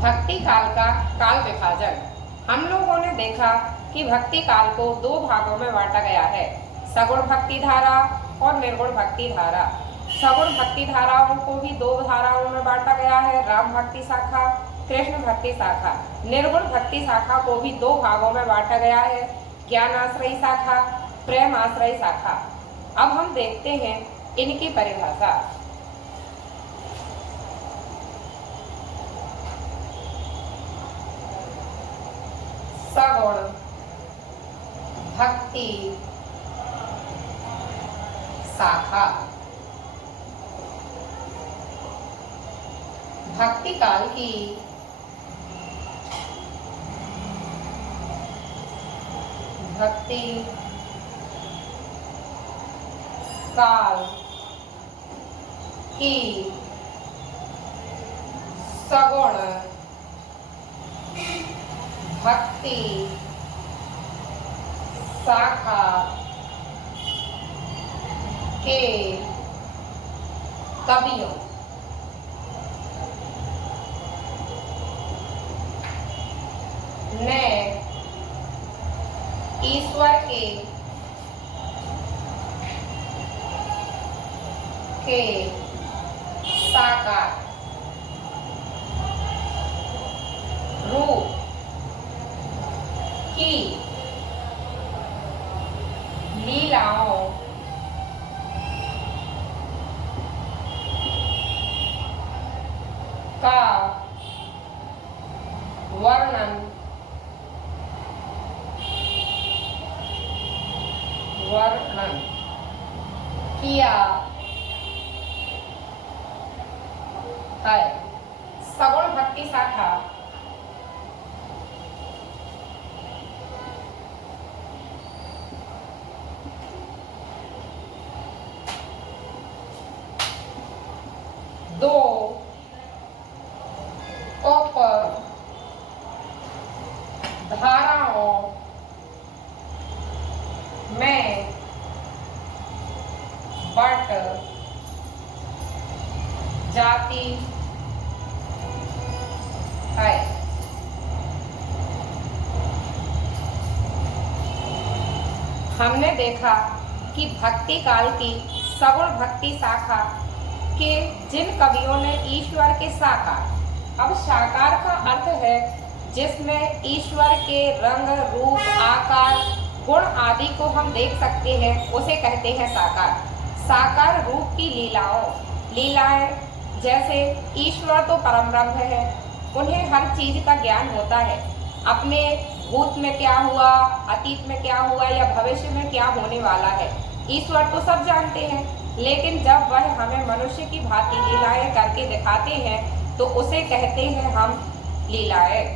भक्ति काल का काल विभाजन। हम लोगों ने देखा कि भक्ति काल को दो भागों में बांटा गया है, सगुण भक्ति धारा और निर्गुण भक्ति धारा। सगुण भक्ति धाराओं को भी दो धाराओं में बांटा गया है, राम भक्ति शाखा, कृष्ण भक्ति शाखा। निर्गुण भक्ति शाखा को भी दो भागों में बांटा गया है, ज्ञान आश्रयी शाखा, प्रेम आश्रयी शाखा। अब हम देखते हैं इनकी परिभाषा। सगुण भक्ति शाखा भक्ति काल की भक्ति काल की सगुण भक्ति शाखा के कवियों ने ईश्वर के साकार रूप की लीलाओं का वर्णन किया है। सगुण भक्ति शाखा दो उप धाराओं में बट जाती है। हमने देखा कि भक्ति काल की सगुण भक्ति शाखा के जिन कवियों ने ईश्वर के साकार, अब साकार का अर्थ है जिसमें ईश्वर के रंग रूप आकार गुण आदि को हम देख सकते हैं, उसे कहते हैं साकार। साकार रूप की लीलाएं जैसे ईश्वर तो परम ब्रह्म है, उन्हें हर चीज का ज्ञान होता है। अपने भूत में क्या हुआ, अतीत में क्या हुआ या भविष्य में क्या होने वाला है, ईश्वर तो सब जानते हैं। लेकिन जब वह हमें मनुष्य की भांति लीलाएं करके दिखाते हैं तो उसे कहते हैं हम लीलाएं।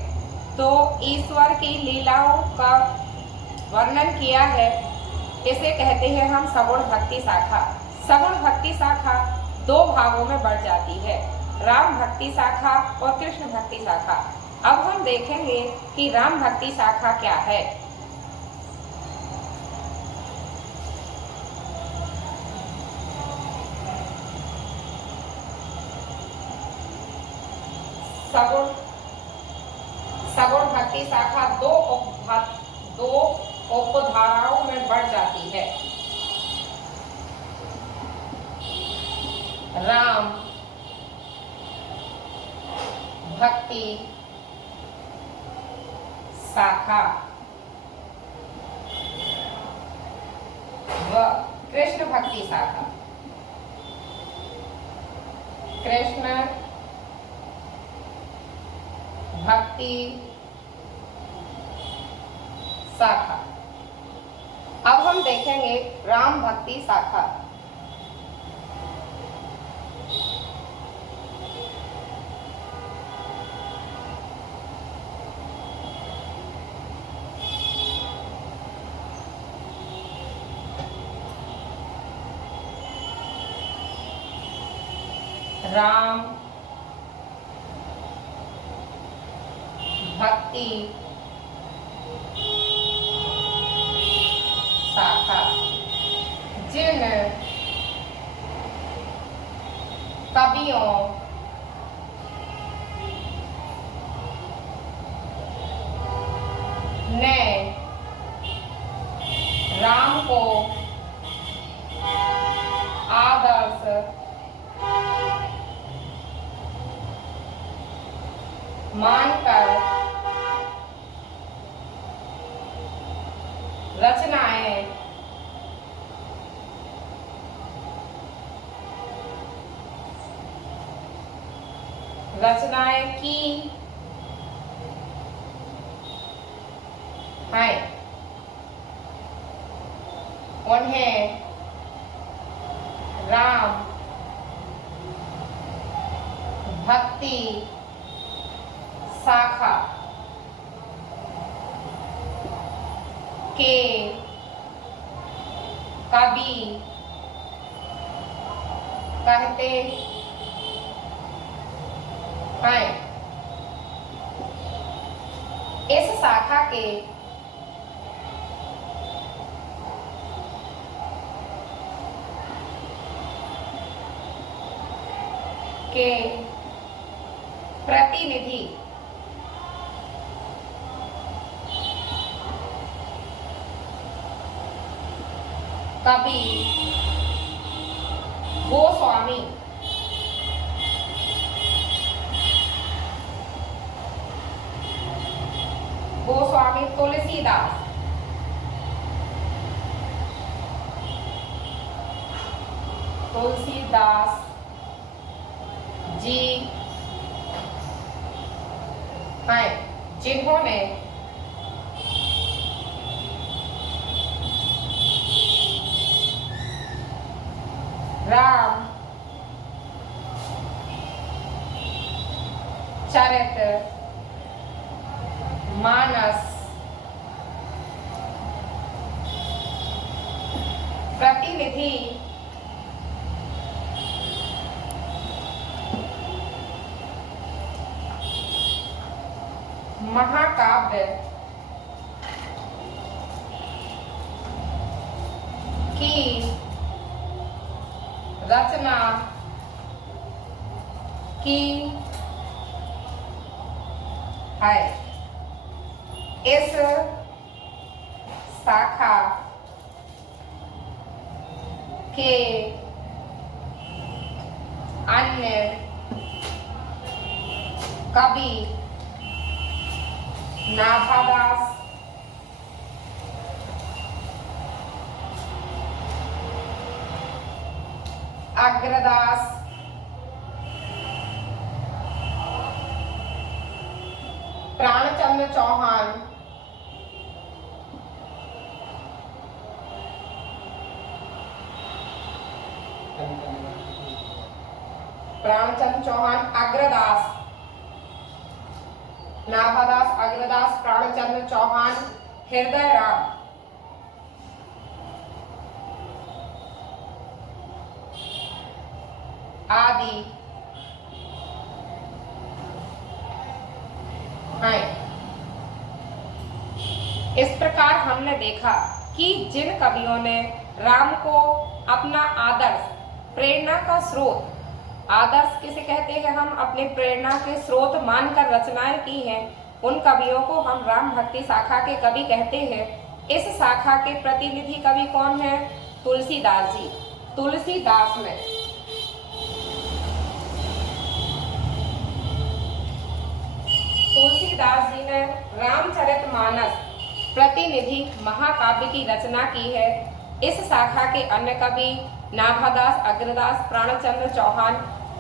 तो ईश्वर की लीलाओं का वर्णन किया है, इसे कहते हैं हम सगुण भक्ति शाखा। सगुण भक्ति शाखा दो भागों में बढ़ जाती है, राम भक्ति शाखा और कृष्ण भक्ति शाखा। अब हम देखेंगे कि राम भक्ति शाखा क्या है। सगुण भक्ति शाखा दो उपधाराओं में बढ़ जाती है, राम भक्ति शाखा व कृष्ण भक्ति शाखा। कृष्ण भक्ति शाखा। अब हम देखेंगे राम भक्ति शाखा। राम भक्ति शाखा जिन कवियों मानकर रचनाएं की हैं, उन्हें राम भक्ति शाखा के कवि कहते हैं। इस शाखा के प्रतिनिधि कवि गोस्वामी तुलसीदास जी हैं, जिन्होंने राम चरित मानस प्रतिनिधि महाकाव्य की रचना की है। इस शाखा के अन्य कवि नाभादास, अग्रदास, प्राणचंद्र चौहान, अग्रदास, नाभादास, अग्रदास, प्राणचंद्र चौहान, हृदय राम आदि हैं। इस प्रकार हमने देखा कि जिन कवियों ने राम को अपना आदर्श, प्रेरणा का स्रोत, आदर्श किसे कहते हैं हम, अपने प्रेरणा के स्रोत मानकर रचनाएं की हैं, उन कवियों को हम राम भक्ति शाखा के कवि कहते हैं। इस शाखा के प्रतिनिधि कवि कौन है? तुलसीदास जी। तुलसीदास जी ने रामचरितमानस प्रतिनिधि महाकाव्य की रचना की है। इस शाखा के अन्य कवि नाभादास, अग्रदास, प्राणचंद्र चौहान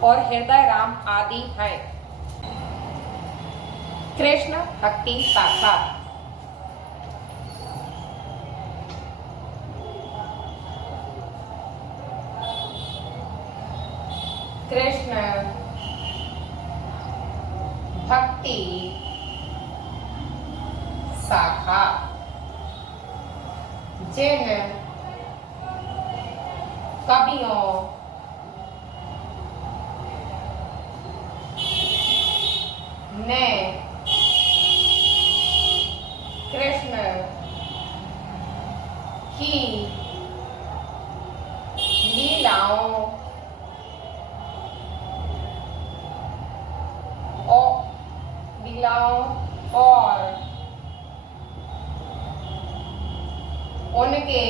और हृदय राम आदि हैं। कृष्ण भक्ति शाखा कृष्ण भक्ति शाखा जिन कवियों ने कृष्ण की लीलाओं और उनके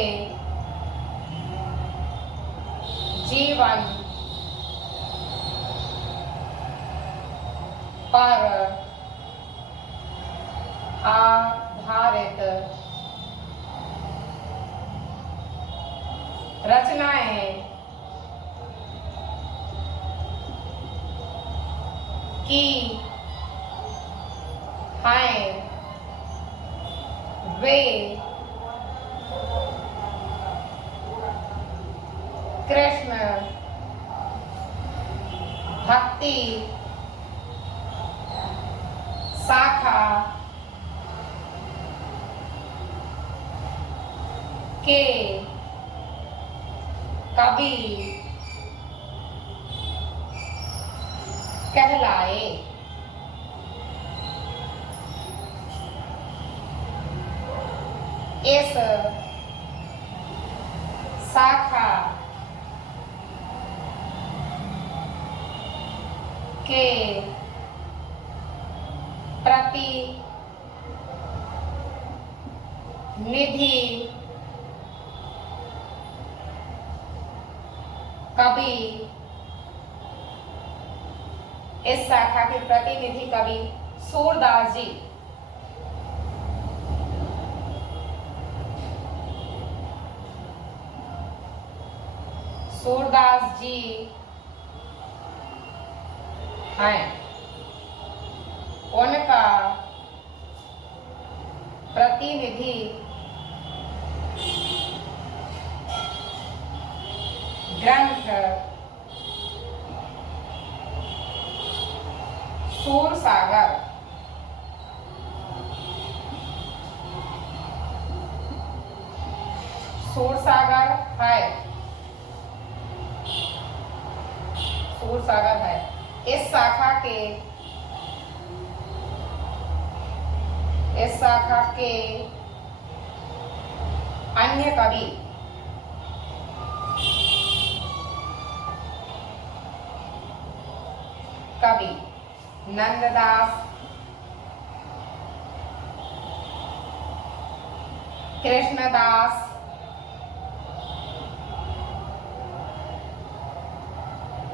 जीवन पर आधारित रचनाएं की हैं। वे कृष्ण भक्ति शाखा के कवि कहलाए। इस शाखा के प्रतिनिधि कवि, इस शाखा के प्रतिनिधि कवि सूरदास जी। सूरदास जी हैं। उनका प्रतिनिधि ग्रंथ सूरसागर। सूरसागर है। सूरसागर है। इस शाखा के अन्य कवि नंददास, कृष्णदास,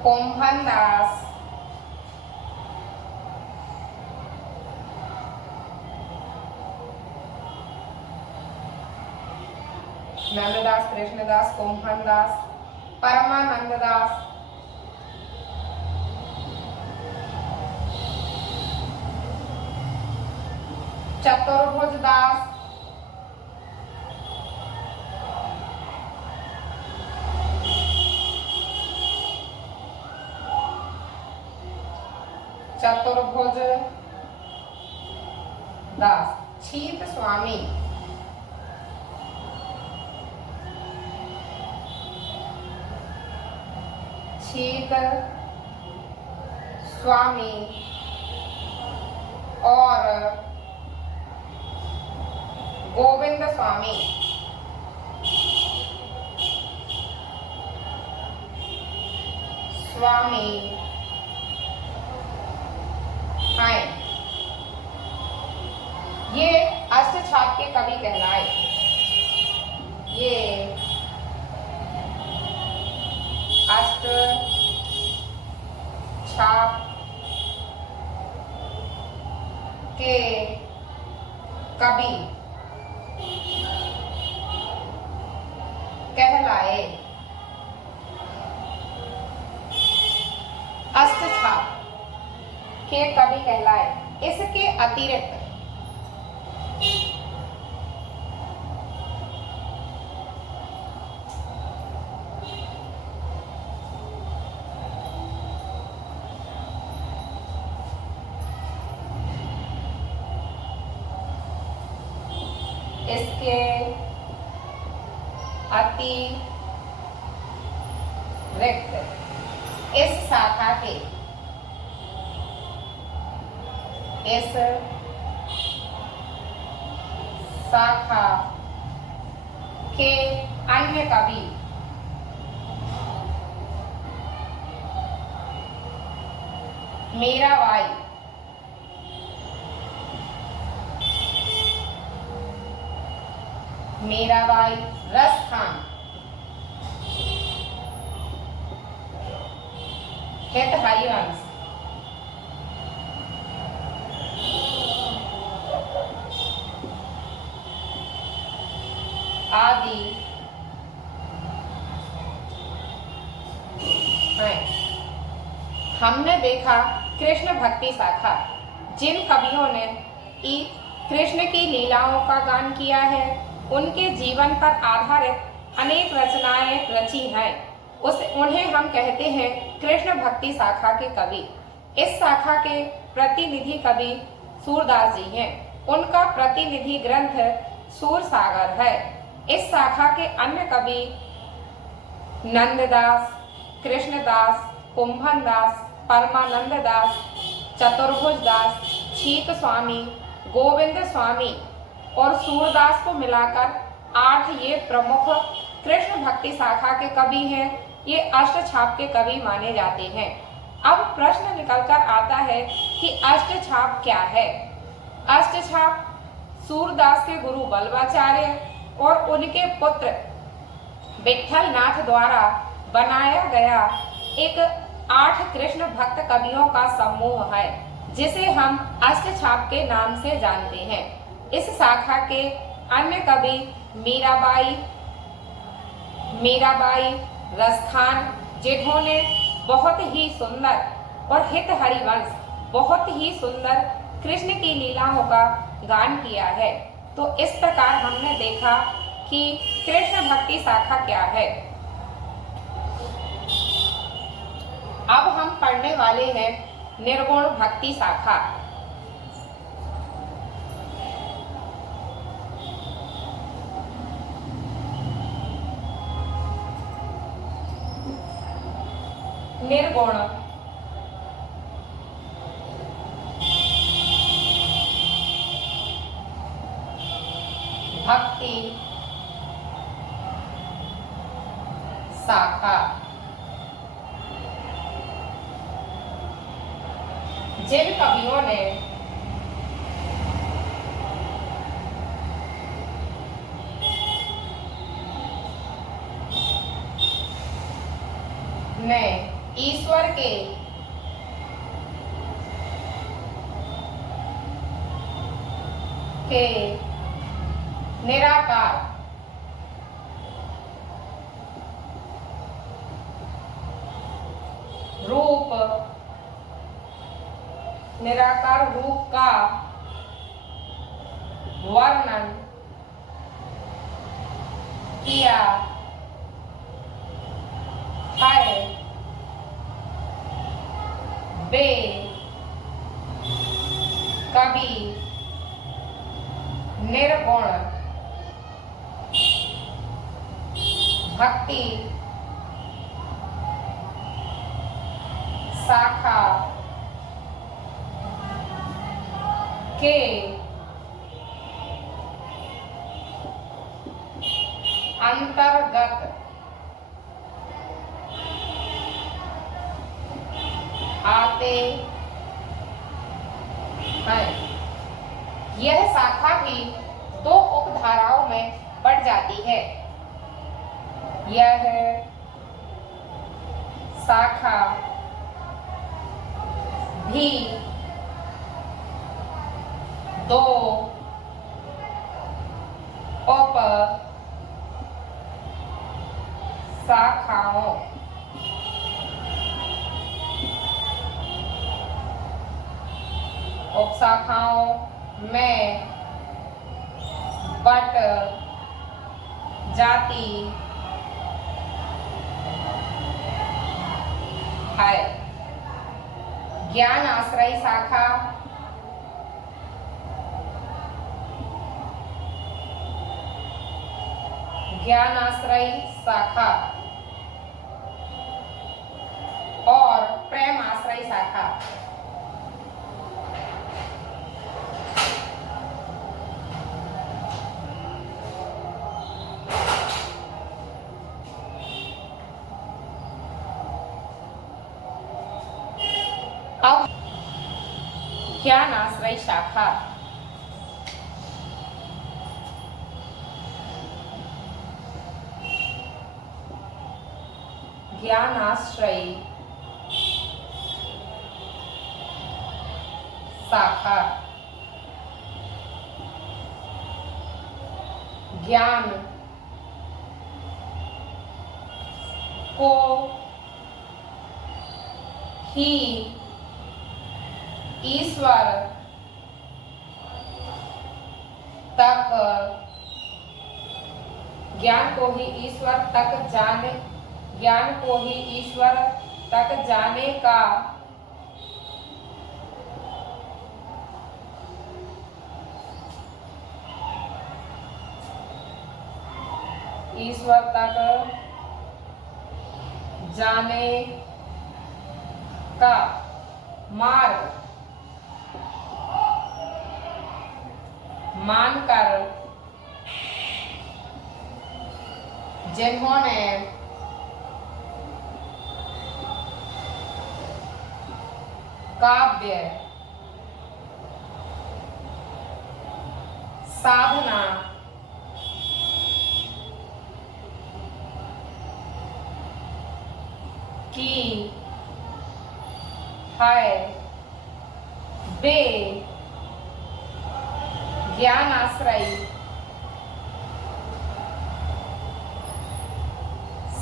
कुंभनदास, नंददास, कृष्णदास, कुंभनदास, परमानंददास, चतुर्भुजदास, छीत स्वामी, छीत स्वामी और गोविंद स्वामी। स्वामी हैं। ये अष्टछाप के कवि कहलाए। ये अष्टछाप के कवि कहलाए। अष्टछाप के कवि कहलाए। इसके अतिरिक्त इसके अतिरिक्त इस शाखा के अन्य कवि मीराबाई, मीराबाई रसखान, हित हरिवंश, कवि हैं। हमने देखा कृष्ण भक्ति शाखा, जिन कवियों ने कृष्ण की लीलाओं का गान किया है, उनके जीवन पर आधारित अनेक रचनाएं रची हैं, उन्हें हम कहते हैं कृष्ण भक्ति शाखा के कवि। इस शाखा के प्रतिनिधि कवि सूरदास जी हैं। उनका प्रतिनिधि ग्रंथ सूरसागर है। इस शाखा के अन्य कवि नंददास, कृष्णदास, कुंभनदास, परमानंद दास, चतुर्भुज दास, छीक स्वामी, गोविंद स्वामी और सूरदास को मिलाकर 8 ये प्रमुख कृष्ण भक्ति शाखा के कवि हैं। ये अष्टछाप के कवि माने जाते हैं। अब प्रश्न निकलकर आता है कि अष्टछाप क्या है। अष्टछाप सूरदास के गुरु बल्लवाचार्य और उनके पुत्र विठल नाथ द्वारा बनाया गया एक 8 कृष्ण भक्त कवियों का समूह है, जिसे हम अष्टछाप के नाम से जानते हैं। इस शाखा के अन्य कवि मीराबाई, रसखान, जिन्होंने बहुत ही सुंदर और हित हरिवंश, बहुत ही सुंदर कृष्ण की लीलाओं का गान किया है। तो इस प्रकार हमने देखा कि कृष्ण भक्ति शाखा क्या है। अब हम पढ़ने वाले हैं निर्गुण भक्ति शाखा। निर्गुण भक्ति शाखा जिन कवियों ने ईश्वर के निराकार रूप का वर्णन किया है, वे कवि निर्गुण भक्ति शाखा के अंतर्गत आते हैं। यह शाखा भी 2 उपधाराओं में बढ़ जाती है। यह शाखा भी 2 उप शाखाओं उपशाखाओं में बट जाती है। ज्ञान आश्रय शाखा और प्रेम आश्रय शाखा। अब ज्ञान आश्रय शाखा ज्ञान आश्रय शाखा ज्ञान को ही ईश्वर तक, ज्ञान को ही ईश्वर तक जाने, ज्ञान को ही ईश्वर तक जाने का ईश्वर तक जाने का मार्ग मानकर जिन्होंने काव्य साधना की है, वे ज्ञानाश्रयी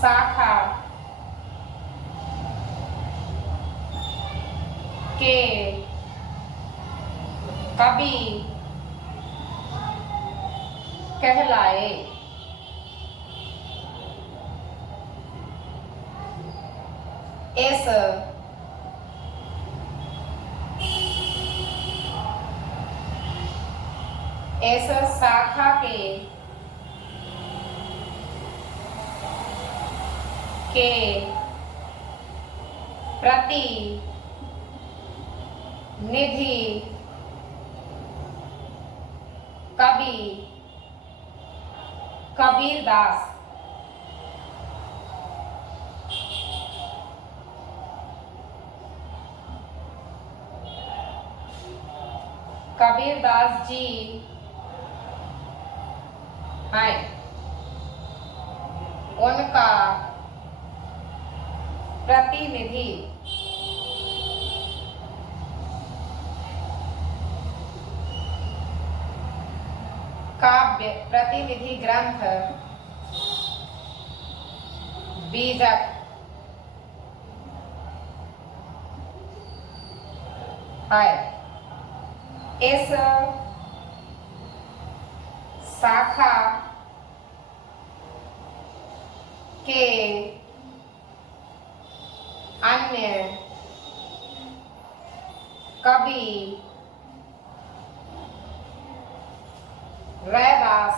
शाखा के कवि कहलाए। इस शाखा के प्रतिनिधि कवि कबीरदास जी हैं। उनका प्रतिनिधि काव्य प्रतिनिधि ग्रंथ बीजक है। इस शाखा के अन्य कवि रैदास,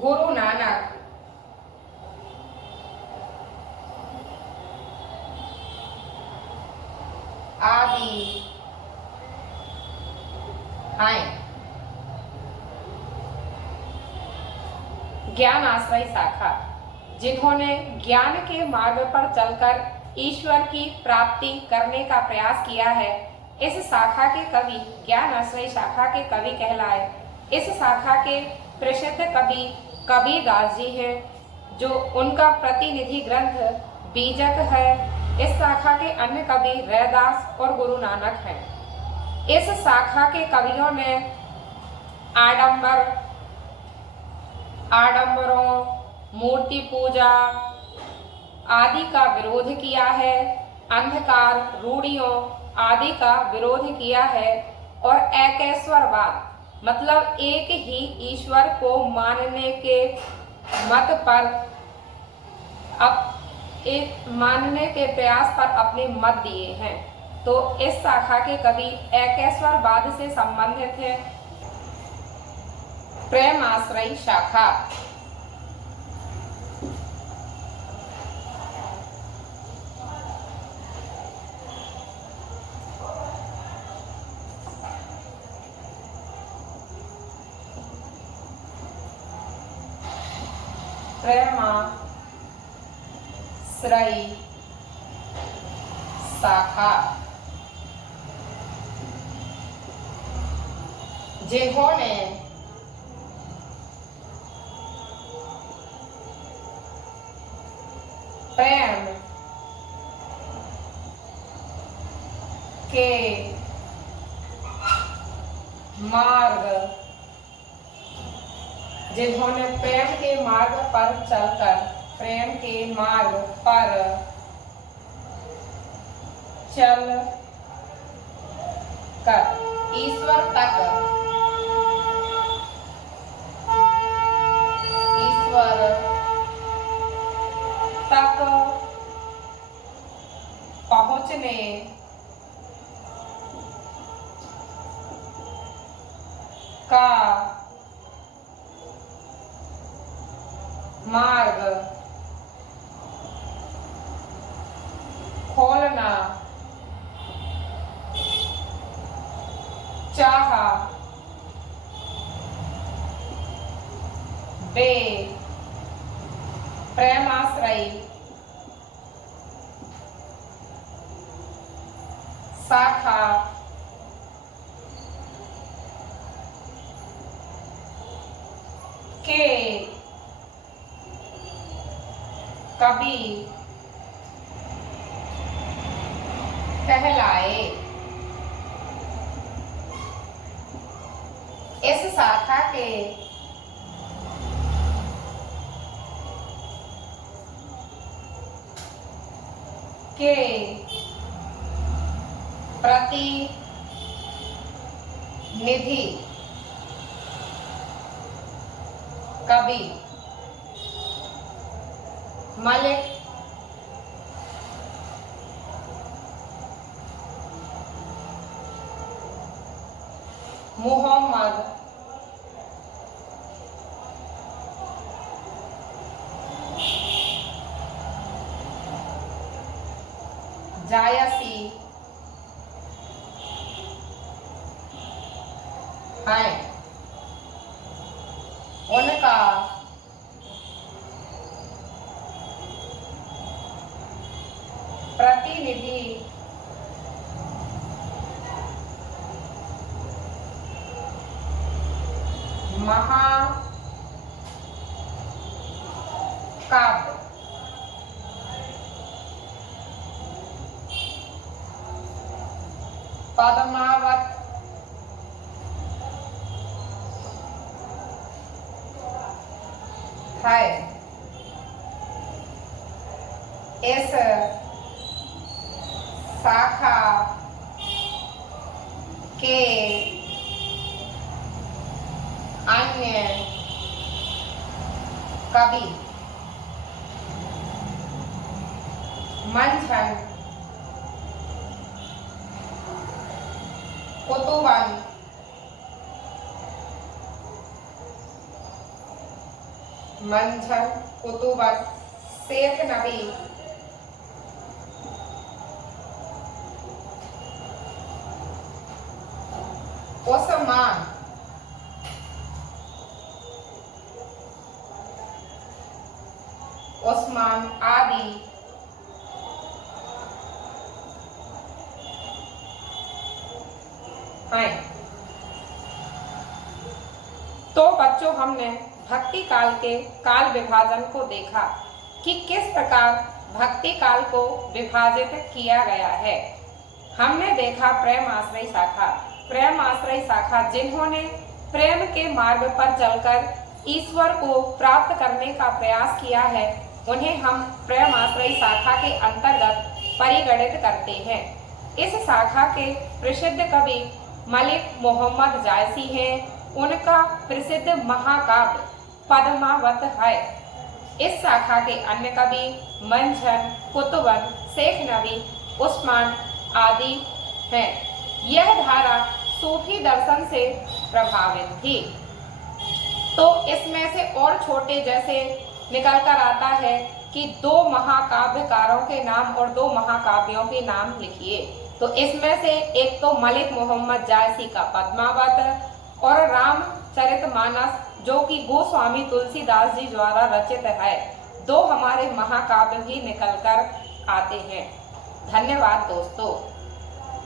गुरु नानक, आदि हैं। ज्ञान आश्रय शाखा जिन्होंने ज्ञान के मार्ग पर चलकर ईश्वर की प्राप्ति करने का प्रयास किया है, इस शाखा के कवि ज्ञान आश्रय शाखा के कवि कहलाए। इस शाखा के प्रसिद्ध कवि कबीरदास जी हैं, जो उनका प्रतिनिधि ग्रंथ बीजक है। इस शाखा के अन्य कवि रैदास और गुरु नानक हैं। इस शाखा के कवियों ने आडंबरों, मूर्ति पूजा आदि का विरोध किया है, अंधकार रूढ़ियों आदि का विरोध किया है और एकेश्वरवाद मतलब एक ही ईश्वर को मानने के मत पर मानने के प्रयास पर अपने मत दिए हैं। तो इस शाखा के कवि एकेश्वरवाद से संबंधित है। प्रेम आश्रय शाखा प्रेमाश्रयी शाखा जिन्होंने प्रेम के मार्ग जिन्होंने प्रेम के मार्ग पर चलकर, प्रेम के मार्ग पर चल कर ईश्वर तक पहुंचने का मार्ग खोलना चाहा, वे प्रेमाश्रयी शाखा के कवि कहलाए। इस शाखा के प्रतिनिधि कवि मलिक मोहम्मद जायसी हैं। उनका प्रतिनिधि महाकाव्य पद्मावत है। इस शाखा के अन्य कवि मंझन, कुतुबन, शेख नबी, उस्मान आदि हैं। तो बच्चों, हमने भक्ति काल के काल विभाजन को देखा कि किस प्रकार भक्ति काल को विभाजित किया गया है। हमने देखा प्रेम आश्रय शाखा जिन्होंने प्रेम के मार्ग पर चलकर ईश्वर को प्राप्त करने का प्रयास किया है, उन्हें हम प्रेम आश्रय शाखा के अंतर्गत परिगणित करते हैं। इस शाखा के प्रसिद्ध कवि मलिक मोहम्मद जायसी हैं। उनका प्रसिद्ध महाकाव्य पद्मावत है। इस शाखा के अन्य कवि मंझन, कुतुबन, शेख नबी, उस्मान आदि हैं। यह धारा सूफी दर्शन से प्रभावित थी। तो इसमें से और छोटे जैसे निकल कर आता है कि 2 महाकाव्यकारों के नाम और 2 महाकाव्यों के नाम लिखिए। तो इसमें से एक तो मलिक मोहम्मद जायसी का पद्मावत और रामचरितमानस जो कि गोस्वामी तुलसीदास जी द्वारा रचित है। 2 हमारे महाकाव्य भी निकल कर आते हैं। धन्यवाद दोस्तों।